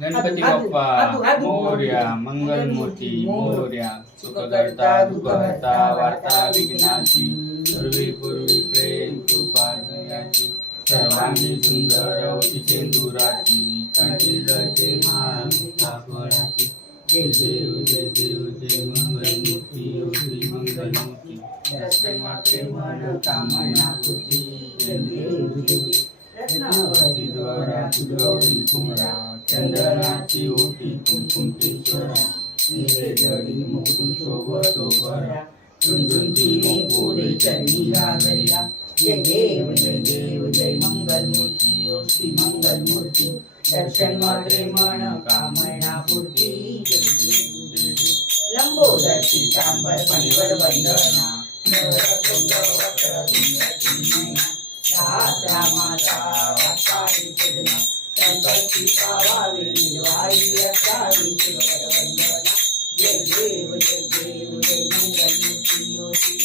गणपती बाप्पा मोर्या मंगलमूर्ती मोर्या सुख करता दुःख हरता वार्ता विघ्नाची पूर्वी पूर्वी प्रेम कृपा जयाची सर्वांगी सुंदर होती सिंदुराची कंठी जळते महामुखा फळाची जय देव जय देव जय मंगलमूर्ती होती मंगलमूर्ती. दर्शन मात्रे मन कामना पूर्ती जय देव. द्वारा गौरी कुमरा चंदनाची ओटी कुंकुम केशरा हिरे जडी मुकुट शोभतो बरा झुंझुंती पोरे चरणी लागल्या. जय देव जय देव जय मंगल मूर्ती ओ श्री मंगल मूर्ती दर्शन मात्रे मन कामना पूर्ती. जय देव जय लंबोदरची चांबर फणीवर वंदना नवरकुंड वक्रतुंड चिन्मया दात्रा माता वाकाळी संपत्ती पावावी निर्वाळी असावी जय देव जय देव जय मंगल मूर्ती ओ श्री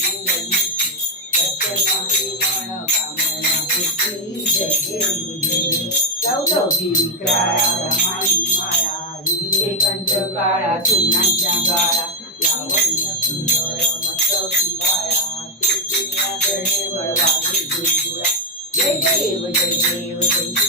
मन कामना पूर्ती जय देव जय देव विक्राळा माळा कंठ काळा गाळा लावण्य सुंदर मस्तकी बाळा तुझ्या गणेवर जय देव जय देव जय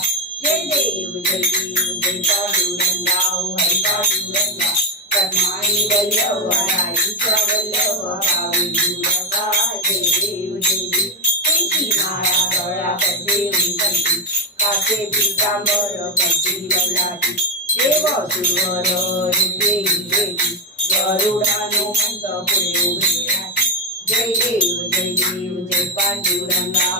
उद्धरा जय देव जय देव जय पांडुरंगा हरी पांडुरंगा कर्माई वल्लभ राईचा वल्लभ कावी दुर्गा जय देव जय देव तुळशी माळा गळा पद्मे उंचंती कासे पितांबर पद्मी ललाटी देव सुरवर देवी देवी गरुडानो मंत पुढे उभे राहते जय देव जय देव जय पांडुरंगा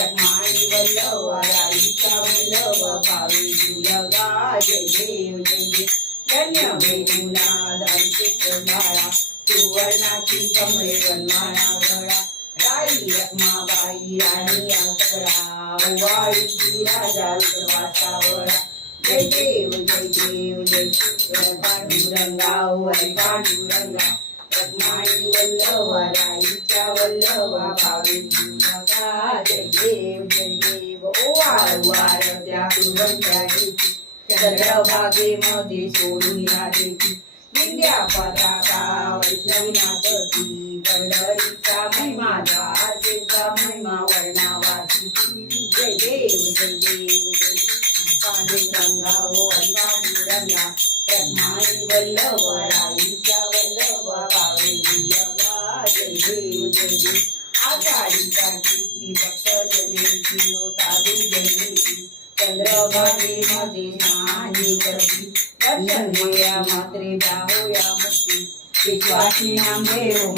ओ हरी पांडुरंगा कर्माई वल्लभ राईचा वल्लभ पावी दुर्गा जय देव जय देव धन्य वेदुना दांचे बाळा सुवर्णाची कमळे वनमाळा गळा राई रखमाबाई राणी आसरा उवाळीची राजा वासावळा जय देव जय देव जय शिव पांडुरंगा ओ हरी पांडुरंगा रत्नाई वल्लभ राईच्या वल्लभ भावी दुर्गा जय देव जय देव ओ वार वार त्या कुर्बंच्या देवी चंद्रभागेमध्ये सोडून या देवी विद्या पताका वैष्णवीनाथी पंढरीचा महिमा द्वारकेचा महिमा वर्णावाची जय देव जय देव जय पांडुरंगा ओ पांडुरंगा रत्नाई वल्लभ राईच्या वल्लभ भावे जय देव जय देव भक्त जनेची ओ साधू जनेची दर्शन मात्रे मुक्ती विश्वासी नाम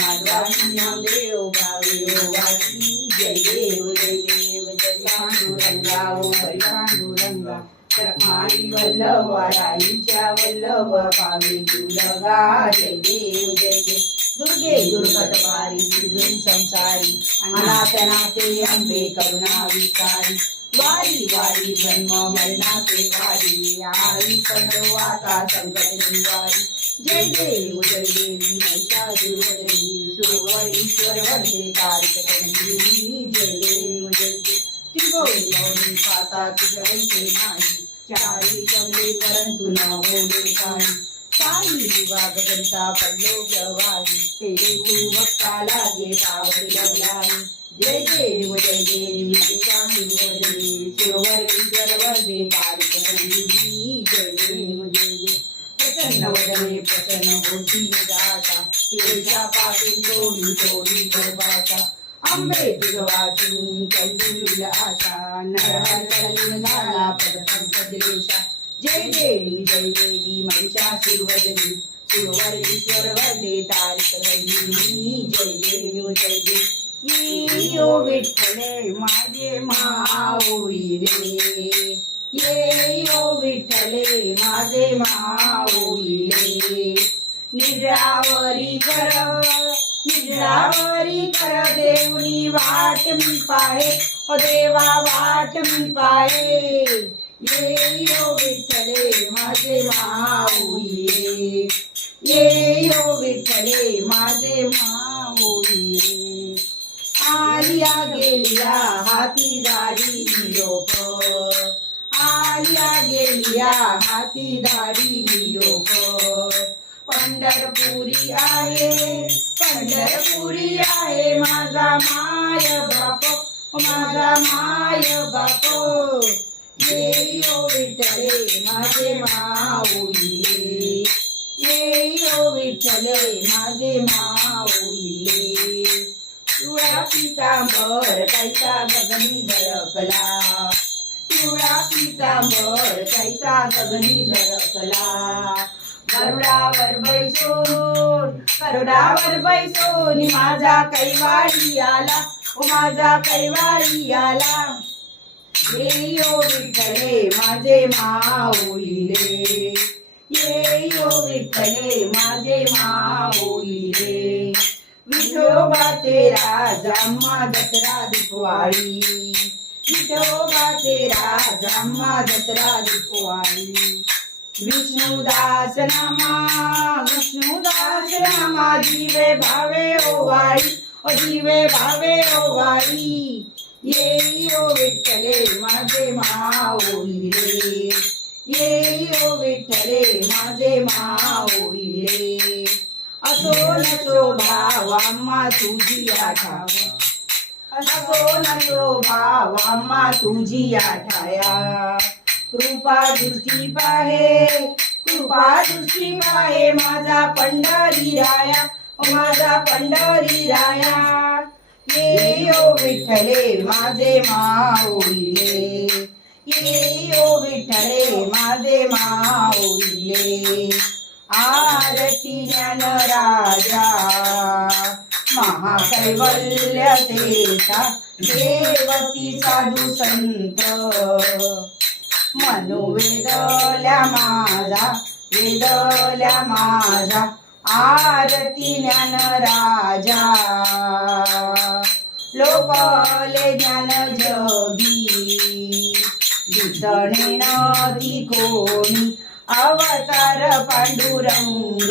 माधवासी भावे ओ वासी जय देव जय देव जय पांडुरंगा रखमाई वल्लभ राईच्या वल्लभ भावे दुर्गा जय देव जय देव दुर्गे दुर्गटवारी संसारी अनाथनाथे अंबे करुणा विकारी वारी वारी जन्म मरणाचे वारी आई सर्वाता संकट निवारी जय देव जय देवी वंदे जय देव जय देव पाता नाही चारी जमले परंतु ना बोले काही काही विवाद गणता पडलो गवाही तेरे तू भक्ता लागे पावर लागलाई जय देव जय देवी महिषा सुरवदनी सुरवर ईश्वर वंदे तारिक जय देव जय देव. प्रसन्न वदने प्रसन्न होती दाता. तेजा पाठी तोडी तोडी गोबाचा आंबे तुझ वाचून कंदुल आशा नरहर कलिन झाला पदपंकदेशा जय देवी जय देवी महिषा सुरवदनी सुरवर ईश्वर वदे तारिक रंगिनी जय देव जय देव यो विठ्ठले माझे माऊली ये यो विठ्ठले माझे माऊली निद्रावरी कर निद्रावरी कर देवनी वाट मी पाहे ओ देवा वाट मी पाहे। ये यो विठ्ठले माझे माऊली ये यो विठ्ठले माझे माऊली आलिया गेलिया हाती दाढी निरोप आलिया गेलिया हाती दाढी निरोप पंढरपुरी आहे पंढरपुरी आहे माझा माय बाप माझा माय बाप. येईओ यो विठ्ठले माझे माऊली. येईओ यो विठ्ठले माझे माऊली. तुळा पितांबर कैसा गगनी झळकला पिवळा पितांबर कैसा गगनी झळकला गरुडावर बैसून गरुडावर बैसून माझा कैवारी आला माझा कैवारी आला. ये यो विठ्ठले माझे माऊली ये यो विठ्ठले माझे माऊली विठोबा तेरा जाम्मा दसरा दिपवाळी विठोबा तेरा जाम्मा दसरा दिपवाळी विष्णुदास नामा विष्णुदास नामा जीवे भावे ओवाळी ओ जीवे भावे ओवाळी ये ओ विठ्ठले माझे माऊली रे ये ओ विठ्ठले माझे माऊली असो नसो भाव आम्हा तुझी आठाव असो नसो भाव आम्हा तुझी आठाया। कृपा दृष्टी पाहे कृपा दृष्टी पाहे माझा पंढरी राया माझा पंढरी राया. ये ओ विठ्ठले माझे माऊले ये ओ विठ्ठले माझे माऊले आरती ज्ञान राजा महाकैवल्य देवती साधू संत. मनोवेदल्या माझा वेदल्या माझा आरती ज्ञान राजा. लोपले ज्ञान जगी दिसणे नदी कोणी अवतार पांडुरंग.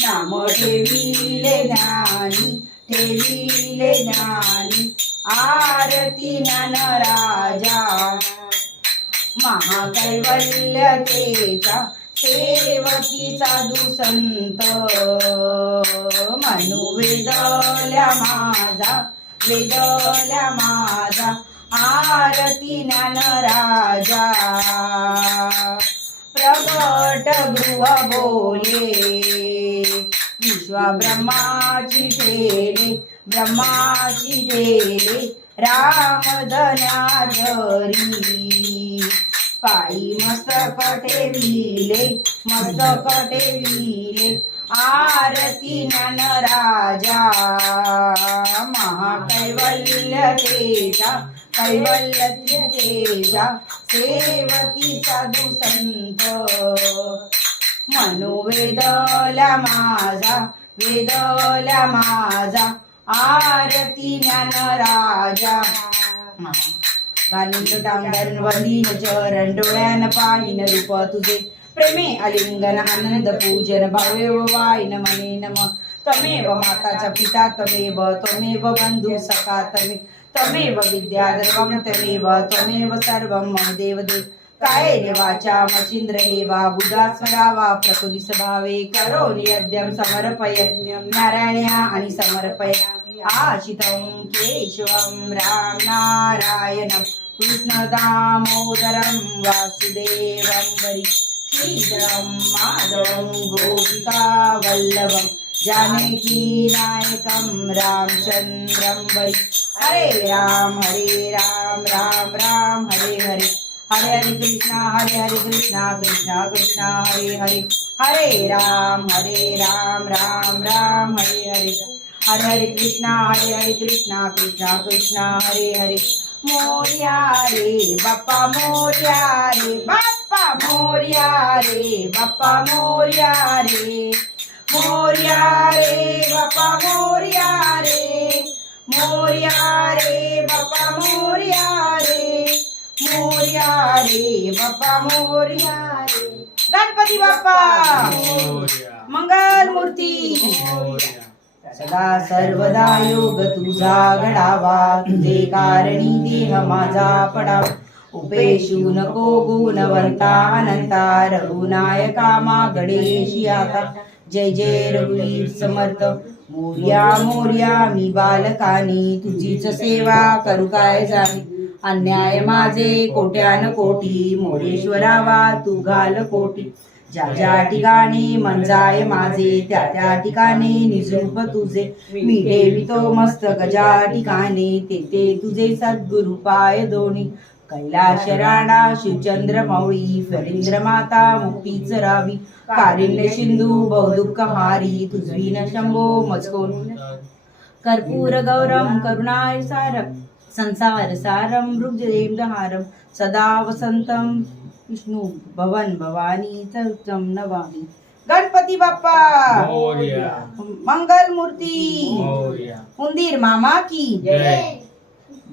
नाम ठेविले ज्ञानी ठेविले ज्ञानी आरती ज्ञान राजा. महाकैवल्यतेचा सेवकीचा दुसंत. मनु वेदल्या माझा वेदल्या माझा आरती ज्ञान राजा. प्रगट गृह बोले विश्वा ब्रह्माची ठेले ब्रह्माची ठेले रामधन्या धरी पायी मस्तक ठेविले मस्तक ठेविले आरती ज्ञान राजा महाकैवल्य तेजा कैवल्य तेजा सेवती साधू संत मनोवेदला माझा वेदला माझा आरती ज्ञान राजा. गालिंग टांगण वंदीन चरण डोळ्यान पाहिन रूप तुझे. प्रेमे अलिंगन आनंद पूजन भावेव वाईन मने नम. तमेव माताचा पिता तमेव त्वमेव बंधू सखा तमे तमेव विद्या सर्वं तमेव त्वमेव सर्वं मम देवदेव. काय रे वाचा मचिंद्र हे वा बुधा स्वरावा प्रकुलिस भावे करो नियद्यम समर्पय नारायण्या आणि समर्पयामि. आशितम केशवम राम नारायणम. कृष्ण दामोदरं वासुदेवं वरि श्रीधरं माधवं गोपिका वल्लभं जानकी नायकं रामचन्द्रं वरि हरे राम हरे राम राम राम हरे हरे हरे हरे कृष्णा हरे हरे कृष्णा कृष्णा कृष्णा हरे हरे हरे राम हरे राम राम राम हरे हरे हरे हरे कृष्णा हरे हरे कृष्णा कृष्णा कृष्णा हरे हरे मोर्या रे बाप्पा मोर्या रे बाप्पा मोर्या रे बाप्पा मोर्या रे मोर्या रे बाप्पा मोर्या रे मोर्या रे बाप्पा मोर्या रे मोर्या रे बाप्पा मोर्या रे गणपती बाप्पा! मंगल मूर्ती मोरया. सदा सर्वदा योग तुझा घडावा. तुझे कारणी देह माझा पडावा. उपेशू नको गुणवंता अनंता. रघुनायका मा गणेशी आता. जय जय रघुवीर समर्थ. मोर्या मोर्या मी बालकानी. तुझीच सेवा करू काय जाणी? अन्याय माझे कोट्यान कोटी. मोरेश्वरावा तू घाल कोटी. ज्या ज्या ठिकाणी मंजाय माझे त्या त्या ठिकाणी निसरूप तुझे. मी ठेवितो मस्तक ज्या ठिकाणी तेथे तुझे सद्गुरु पाय दोन्ही कैलाश राणा शिवचंद्र मौळी फरिंद्र माता मुक्तीच रावी. कारिण्य सिंधू बहुदुःख हारी तुझवी न शंभो मजकोन कर्पूर गौरम करुणाय सारक संसार सारम मृगजयेन्द्रहारम सदा वसंतम विष्णू भवन भवानी चौचम नवामी गणपती बाप्पा! मंगल मूर्ती उंदीर मामा की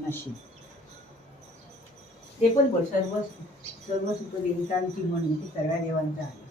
नशीब। ते पण बोल सर्व सर्व सुख देवतांची म्हणून सर्व देवांचा आहे.